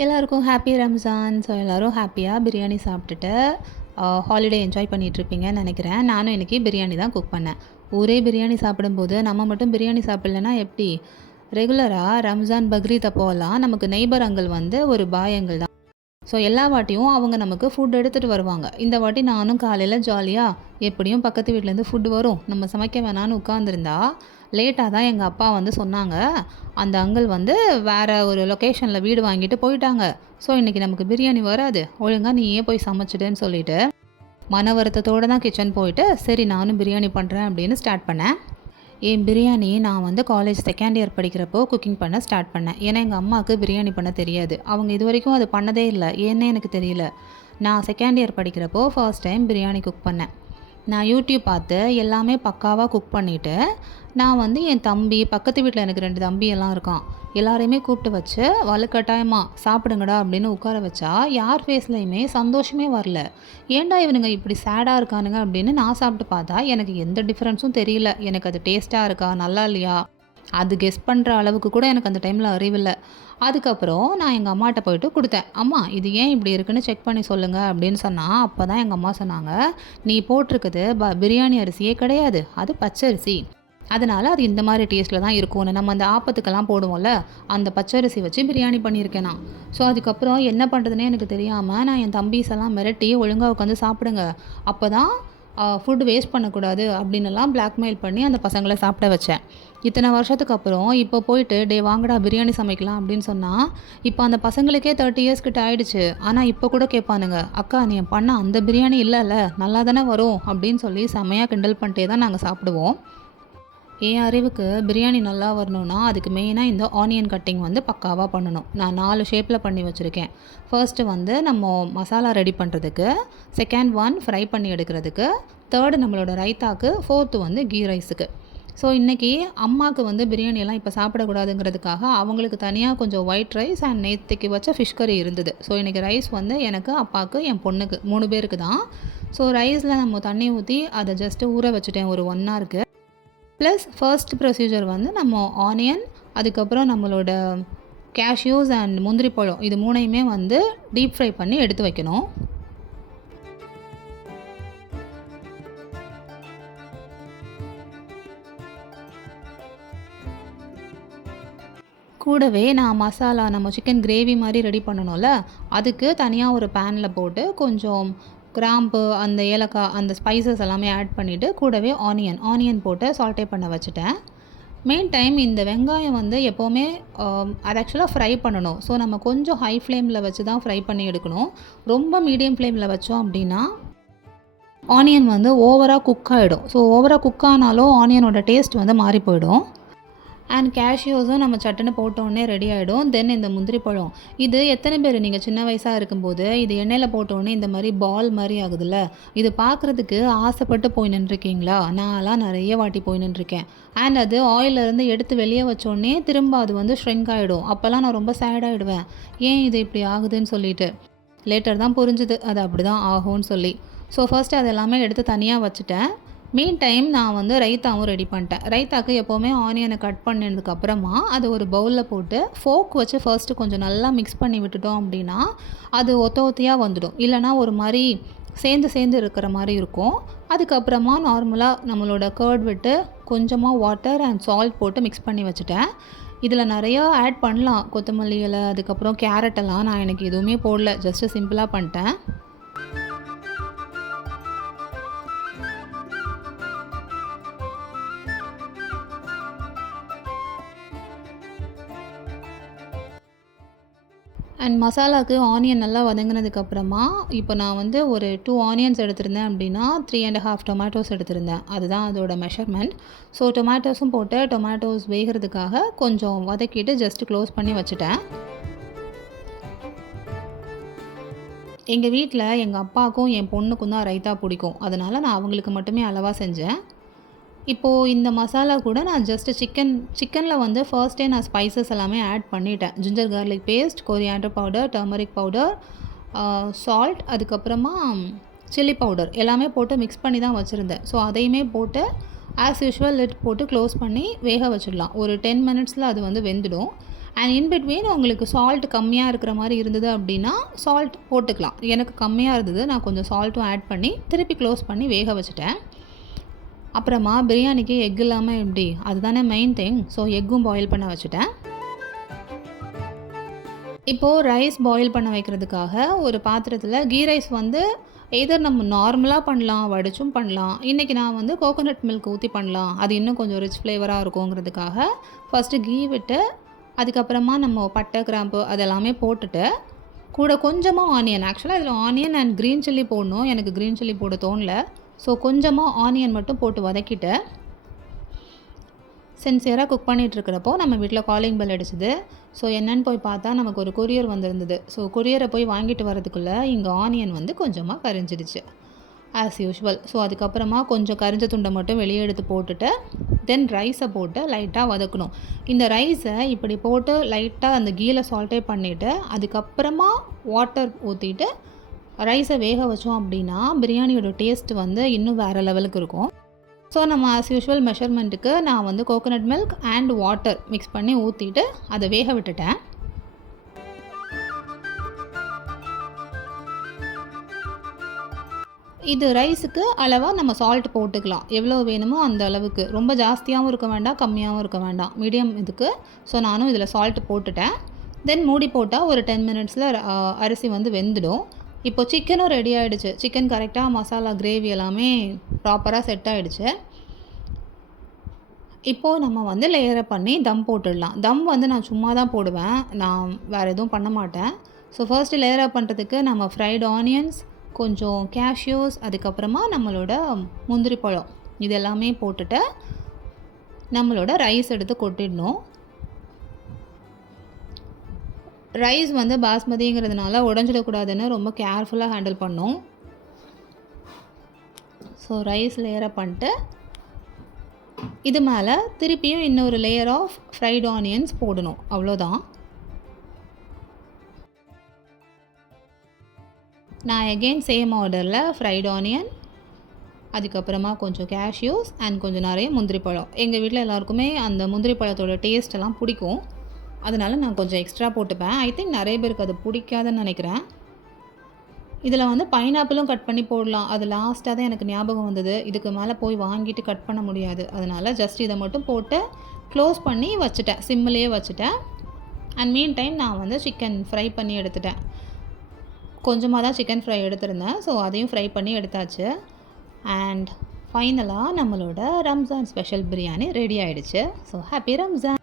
எல்லாருக்கும் happy Ramzan. So எல்லோரும் ஹாப்பியாக பிரியாணி சாப்பிட்டுட்டு ஹாலிடே என்ஜாய் பண்ணிகிட்ருப்பீங்கன்னு நினைக்கிறேன். நானும் இன்றைக்கி பிரியாணி தான் குக் பண்ணேன். ஊரே பிரியாணி சாப்பிடும்போது நம்ம மட்டும் பிரியாணி சாப்பிட்லன்னா எப்படி? ரெகுலராக ரம்ஜான் பக்ரீத் அப்போலாம் நமக்கு நெய்பர் அங்கிள் வந்து ஒரு பாய் அங்கிள் தான். ஸோ எல்லா வாட்டியும் அவங்க நமக்கு ஃபுட் எடுத்துகிட்டு வருவாங்க. இந்த வாட்டி நானும் காலையில் ஜாலியாக எப்படியும் பக்கத்து வீட்டிலேருந்து ஃபுட் வரும், நம்ம சமைக்க வேணான்னு உட்காந்துருந்தா லேட்டாக தான் எங்கள் அப்பா வந்து சொன்னாங்க, அந்த அங்கிள் வந்து வேறு ஒரு லொக்கேஷனில் வீடு வாங்கிட்டு போயிட்டாங்க. ஸோ இன்றைக்கி நமக்கு பிரியாணி வராது, ஒழுங்காக நீயே போய் சமைச்சிடுன்னு சொல்லிவிட்டு மன வருத்தத்தோடு தான் கிச்சன் போயிட்டு சரி நானும் பிரியாணி பண்ணுறேன் அப்படின்னு ஸ்டார்ட் பண்ணேன். என் பிரியாணி நான் வந்து காலேஜ் செகண்ட் இயர் படிக்கிறப்போ குக்கிங் பண்ண ஸ்டார்ட் பண்ணேன். ஏன்னா எங்கள் அம்மாவுக்கு பிரியாணி பண்ண தெரியாது. அவங்க இது வரைக்கும் அது பண்ணதே இல்லை. ஏன்னே எனக்கு தெரியல. நான் செகண்ட் இயர் படிக்கிறப்போ ஃபர்ஸ்ட் டைம் பிரியாணி குக் பண்ணேன். நான் யூடியூப் பார்த்து எல்லாமே பக்காவாக குக் பண்ணிவிட்டு நான் வந்து என் தம்பி, பக்கத்து வீட்டில் எனக்கு 2 தம்பி எல்லாம் இருக்கான், எல்லாரையுமே கூப்பிட்டு வச்சு வலுக்கட்டாயமாக சாப்பிடுங்கடா அப்படின்னு உட்கார வச்சா யார் ஃபேஸ்லையுமே சந்தோஷமே வரல. ஏன்டா இவனுங்க இப்படி சேடாக இருக்கானுங்க அப்படின்னு நான் சாப்பிட்டு பார்த்தா எனக்கு எந்த டிஃப்ரென்ஸும் தெரியல. எனக்கு அது டேஸ்ட்டாக இருக்கா நல்லா இல்லையா அது கெஸ் பண்ணுற அளவுக்கு கூட எனக்கு அந்த டைமில் அறிவில்லை. அதுக்கப்புறம் நான் எங்கள் அம்மாட்ட போயிட்டு கொடுத்தேன். அம்மா இது ஏன் இப்படி இருக்குன்னு செக் பண்ணி சொல்லுங்கள் அப்படின்னு சொன்னால் அப்போ தான் எங்கள் அம்மா சொன்னாங்க, நீ போட்டிருக்குது பிரியாணி அரிசியே கிடையாது, அது பச்சரிசி, அதனால் அது இந்த மாதிரி டேஸ்ட்டில் தான் இருக்கும்னு. நம்ம அந்த ஆப்பத்துக்கெல்லாம் போடுவோம்ல, அந்த பச்சரிசி வச்சு பிரியாணி பண்ணியிருக்கேன் நான். ஸோ அதுக்கப்புறம் என்ன பண்ணுறதுனே எனக்கு தெரியாமல் நான் என் தம்பிஸ் எல்லாம் மிரட்டி ஒழுங்காக உட்காந்து சாப்பிடுங்க, அப்போ தான் ஃபுட் வேஸ்ட் பண்ணக்கூடாது அப்படின்னுலாம் பிளாக்மெயில் பண்ணி அந்த பசங்களை சாப்பிட வச்சேன். இத்தனை வருஷத்துக்கு அப்புறம் இப்போ போயிட்டு டே வாங்கடா பிரியாணி சமைக்கலாம் அப்படின்னு சொன்னால் இப்போ அந்த பசங்களுக்கே 30 இயர்ஸ் கிட்ட ஆயிடுச்சு. ஆனால் இப்போ கூட கேட்பானுங்க, அக்கா நீ பண்ண அந்த பிரியாணி இல்லைல்ல, நல்லா தானே வரும் அப்படின்னு சொல்லி செம்மையாக கிண்டல் பண்ணிட்டே தான் நாங்கள் சாப்பிடுவோம். என் அறிவுக்கு பிரியாணி நல்லா வரணும்னா அதுக்கு மெயினாக இந்த ஆனியன் கட்டிங் வந்து பக்காவாக பண்ணணும். நான் 4 ஷேப்பில் பண்ணி வச்சுருக்கேன். ஃபர்ஸ்ட்டு வந்து நம்ம மசாலா ரெடி பண்ணுறதுக்கு, செகண்ட் ஒன் ஃப்ரை பண்ணி எடுக்கிறதுக்கு, தேர்டு நம்மளோட ரைத்தாக்கு, ஃபோர்த்து வந்து கீ ரைஸுக்கு. ஸோ இன்றைக்கி அம்மாவுக்கு வந்து பிரியாணியெல்லாம் இப்போ சாப்பிடக்கூடாதுங்கிறதுக்காக அவங்களுக்கு தனியாக கொஞ்சம் ஒயிட் ரைஸ் அண்ட் நேற்றுக்கு வச்ச ஃபிஷ் கறி இருந்தது. ஸோ இன்றைக்கி ரைஸ் வந்து எனக்கு, அப்பாவுக்கு, என் பொண்ணுக்கு 3 பேருக்கு தான். ஸோ ரைஸில் நம்ம தண்ணி ஊற்றி அதை ஜஸ்ட்டு ஊற வச்சுட்டேன் ஒரு 1 ஹவருக்கு. ப்ளஸ் ஃபர்ஸ்ட் ப்ரொசீஜர் வந்து நம்ம ஆனியன், அதுக்கப்புறம் நம்மளோட கேஷ்யூஸ் அண்ட் முந்திரி பழம், இது 3யுமே வந்து டீப் ஃப்ரை பண்ணி எடுத்து வைக்கணும். கூடவே நான் மசாலா, நம்ம சிக்கன் கிரேவி மாதிரி ரெடி பண்ணணும்ல, அதுக்கு தனியாக ஒரு பேனில் போட்டு கொஞ்சம் கிராம்பு, அந்த ஏலக்காய், அந்த ஸ்பைசஸ் எல்லாமே ஆட் பண்ணிவிட்டு கூடவே ஆனியன் போட்டு சால்ட்டே பண்ண வச்சுட்டேன். மெயின் டைம் இந்த வெங்காயம் வந்து எப்போவுமே அது ஆக்சுவலாக ஃப்ரை பண்ணணும். ஸோ நம்ம கொஞ்சம் ஹை ஃப்ளேமில் வச்சு தான் ஃப்ரை பண்ணி எடுக்கணும். ரொம்ப மீடியம் ஃப்ளேமில் வச்சோம் அப்படின்னா ஆனியன் வந்து ஓவராக குக் ஆகிடும். ஸோ ஓவராக குக் ஆனாலும் ஆனியனோட டேஸ்ட் வந்து மாறி போயிடும். அண்ட் கேஷ்யூஸும் நம்ம சட்டுன்னு போட்டோடனே ரெடி ஆகிடும். தென் இந்த முந்திரி பழம், இது எத்தனை பேர் நீங்கள் சின்ன வயசாக இருக்கும்போது இது எண்ணெயில் போட்டோடனே இந்த மாதிரி பால் மாதிரி ஆகுதுல்ல, இது பார்க்குறதுக்கு ஆசைப்பட்டு போய் நின்றுருக்கீங்களா? நான்லாம் நிறைய வாட்டி போய் நின்றுருக்கேன். அண்ட் அது ஆயிலிருந்து எடுத்து வெளியே வச்சோடனே திரும்ப அது வந்து ஷ்ரிங்க் ஆகிடும். அப்போல்லாம் நான் ரொம்ப சேட் ஆகிடுவேன், ஏன் இது இப்படி ஆகுதுன்னு சொல்லிட்டு. லேட்டர் தான் புரிஞ்சுது அது அப்படி தான் ஆகும்னு சொல்லி. ஸோ ஃபர்ஸ்ட்டு அது எல்லாமே எடுத்து தனியாக வச்சுட்டேன். மீன் டைம் நான் வந்து ரைத்தாவும் ரெடி பண்ணிட்டேன். ரைத்தாக்கு எப்போவுமே ஆனியனை கட் பண்ணதுக்கப்புறமா அது ஒரு பவுலில் போட்டு ஃபோக் வச்சு ஃபர்ஸ்ட்டு கொஞ்சம் நல்லா மிக்ஸ் பண்ணி விட்டுட்டோம் அப்படின்னா அது ஒத்தையாக வந்துடும். இல்லைனா ஒரு மாதிரி சேர்ந்து இருக்கிற மாதிரி இருக்கும். அதுக்கப்புறமா நார்மலாக நம்மளோட கர்ட் விட்டு கொஞ்சமாக வாட்டர் அண்ட் சால்ட் போட்டு மிக்ஸ் பண்ணி வச்சுட்டேன். இதில் நிறையா ஆட் பண்ணலாம், கொத்தமல்லி இலை, அதுக்கப்புறம் கேரட்டெல்லாம். நான் எனக்கு எதுவுமே போடல, ஜஸ்ட்டு சிம்பிளாக பண்ணிட்டேன். அண்ட் மசாலாவுக்கு ஆனியன் நல்லா வதங்கினதுக்கப்புறமா இப்போ நான் வந்து ஒரு 2 ஆனியன்ஸ் எடுத்திருந்தேன் அப்படின்னா 3.5 டொமேட்டோஸ் எடுத்திருந்தேன். அதுதான் அதோட மெஷர்மெண்ட். ஸோ டொமேட்டோஸும் போட்டு டொமேட்டோஸ் வேகிறதுக்காக கொஞ்சம் வதக்கிட்டு ஜஸ்ட் க்ளோஸ் பண்ணி வச்சுட்டேன். எங்கள் வீட்டில் எங்கள் அப்பாவுக்கும் என் பொண்ணுக்கும் தான் ரைத்தா பிடிக்கும். அதனால் நான் அவங்களுக்கு மட்டுமே அளவாக செஞ்சேன். இப்போது இந்த மசாலா கூட நான் ஜஸ்ட்டு சிக்கனில் வந்து ஃபர்ஸ்ட்டே நான் ஸ்பைசஸ் எல்லாமே ஆட் பண்ணிட்டேன். Ginger garlic paste, coriander powder, turmeric powder, salt, அதுக்கப்புறமா சில்லி பவுடர் எல்லாமே போட்டு மிக்ஸ் பண்ணி தான் வச்சுருந்தேன். ஸோ அதையுமே போட்டு ஆஸ் யூஷுவல் லிட் போட்டு க்ளோஸ் பண்ணி வேக வச்சிடலாம். ஒரு 10 மினிட்ஸில் அது வந்து வெந்துடும். அண்ட் இன் பிட்வீன் உங்களுக்கு சால்ட் கம்மியாக இருக்கிற மாதிரி இருந்தது அப்படின்னா சால்ட் போட்டுக்கலாம். எனக்கு கம்மியாக இருந்தது, நான் கொஞ்சம் சால்ட்டும் ஆட் பண்ணி திருப்பி க்ளோஸ் பண்ணி வேக வச்சுட்டேன். அப்புறமா பிரியாணிக்கு எக் இல்லாமல் எப்படி, அதுதானே மெயின் திங். ஸோ எக்கும் பாயில் பண்ண வச்சுட்டேன். இப்போது ரைஸ் பாயில் பண்ண வைக்கிறதுக்காக ஒரு பாத்திரத்தில் கீ ரைஸ் வந்து எதர் நம்ம நார்மலாக பண்ணலாம், வடிச்சும் பண்ணலாம். இன்றைக்கி நான் வந்து கோகோனட் மில்க் ஊற்றி பண்ணலாம், அது இன்னும் கொஞ்சம் ரிச் ஃப்ளேவராக இருக்குங்கிறதுக்காக ஃபஸ்ட்டு கீ விட்டு அதுக்கப்புறமா நம்ம பட்டை கிராம்பு அதெல்லாமே போட்டுட்டு கூட கொஞ்சமாக ஆனியன், ஆக்சுவலாக இதில் ஆனியன் அண்ட் க்ரீன் சில்லி போடணும், எனக்கு க்ரீன் சில்லி போட தோணல. ஸோ கொஞ்சமாக ஆனியன் மட்டும் போட்டு வதக்கிட்டு சின்சியராக குக் பண்ணிகிட்ருக்கிறப்போ நம்ம வீட்டில் காலிங் பெல் அடிச்சுது. ஸோ என்னன்னு போய் பார்த்தா நமக்கு ஒரு கொரியர் வந்திருந்தது. ஸோ கொரியரை போய் வாங்கிட்டு வரதுக்குள்ளே இங்கே ஆனியன் வந்து கொஞ்சமாக கரிஞ்சிடுச்சு ஆஸ் யூஷுவல். ஸோ அதுக்கப்புறமா கொஞ்சம் கரிஞ்ச துண்டை மட்டும் வெளியே எடுத்து போட்டுட்டு தென் ரைஸை போட்டு லைட்டாக வதக்கணும். இந்த ரைஸை இப்படி போட்டு லைட்டாக அந்த கீழே சால்ட்டே பண்ணிவிட்டு அதுக்கப்புறமா வாட்டர் ஊற்றிட்டு ரைஸை வேக வச்சோம் அப்படின்னா பிரியாணியோட டேஸ்ட் வந்து இன்னும் வேறு லெவலுக்கு இருக்கும். ஸோ நம்ம ஆஸ் யூஷுவல் மெஷர்மெண்ட்டுக்கு நான் வந்து coconut milk and water mix பண்ணி ஊற்றிட்டு அதை வேக விட்டுட்டேன். இது ரைஸுக்கு அளவாக நம்ம சால்ட் போட்டுக்கலாம், எவ்வளோ வேணுமோ அந்த அளவுக்கு. ரொம்ப ஜாஸ்தியாகவும் இருக்க வேண்டாம், கம்மியாகவும் இருக்க வேண்டாம், மீடியம் இதுக்கு. ஸோ நானும் இதில் சால்ட் போட்டுட்டேன். தென் மூடி போட்டால் ஒரு 10 மினிட்ஸில் அரிசி வந்து வெந்துடும். இப்போ சிக்கனும் ரெடி ஆகிடுச்சு. சிக்கன் கரெக்டாக மசாலா கிரேவி எல்லாமே ப்ராப்பராக செட் ஆகிடுச்சு. இப்போது நம்ம வந்து லேயரை பண்ணி தம் போட்டுடலாம். தம் வந்து நான் சும்மா தான் போடுவேன், நான் வேறு எதுவும் பண்ண மாட்டேன். ஸோ ஃபர்ஸ்ட்டு லேயர் பண்ணுறதுக்கு நம்ம ஃப்ரைட் ஆனியன்ஸ், கொஞ்சம் கேஷ்யூஸ், அதுக்கப்புறமா நம்மளோட முந்திரி பழம் இது எல்லாமே போட்டுட்டு நம்மளோட ரைஸ் எடுத்து கொட்டிடணும். ரைஸ் வந்து பாஸ்மதிங்கிறதுனால உடஞ்சிடக்கூடாதுன்னு ரொம்ப கேர்ஃபுல்லாக ஹேண்டில் பண்ணோம். ஸோ ரைஸ் லேயரை பண்ணிட்டு இது மேலே திருப்பியும் இன்னொரு லேயர் ஆஃப் ஃப்ரைட் ஆனியன்ஸ் போடணும், அவ்வளோதான். நான் எகெயின் சேம் ஆர்டரில் ஃப்ரைட் ஆனியன், அதுக்கப்புறமா கொஞ்சம் கேஷ்யூஸ் அண்ட் கொஞ்சம் நிறைய முந்திரி பழம். எங்கள் வீட்டில் எல்லாருக்குமே அந்த முந்திரி பழத்தோட டேஸ்ட் எல்லாம் பிடிக்கும், அதனால் நான் கொஞ்சம் எக்ஸ்ட்ரா போட்டுப்பேன். ஐ திங்க் நிறைய பேருக்கு அது பிடிக்காதுன்னு நினைக்கிறேன். இதில் வந்து பைனாப்பிளும் கட் பண்ணி போடலாம், அது லாஸ்ட்டாக தான் எனக்கு ஞாபகம் வந்தது. இதுக்கு மேலே போய் வாங்கிட்டு கட் பண்ண முடியாது, அதனால் ஜஸ்ட் இதை மட்டும் போட்டு க்ளோஸ் பண்ணி வச்சுட்டேன், சிம்மிலேயே வச்சுட்டேன். அண்ட் மீன் டைம் நான் வந்து சிக்கன் ஃப்ரை பண்ணி எடுத்துட்டேன். கொஞ்சமாக தான் சிக்கன் ஃப்ரை எடுத்திருந்தேன், ஸோ அதையும் ஃப்ரை பண்ணி எடுத்தாச்சு. அண்ட் ஃபைனலாக நம்மளோட ரம்ஜான் ஸ்பெஷல் பிரியாணி ரெடி ஆகிடுச்சு. So happy Ramzan.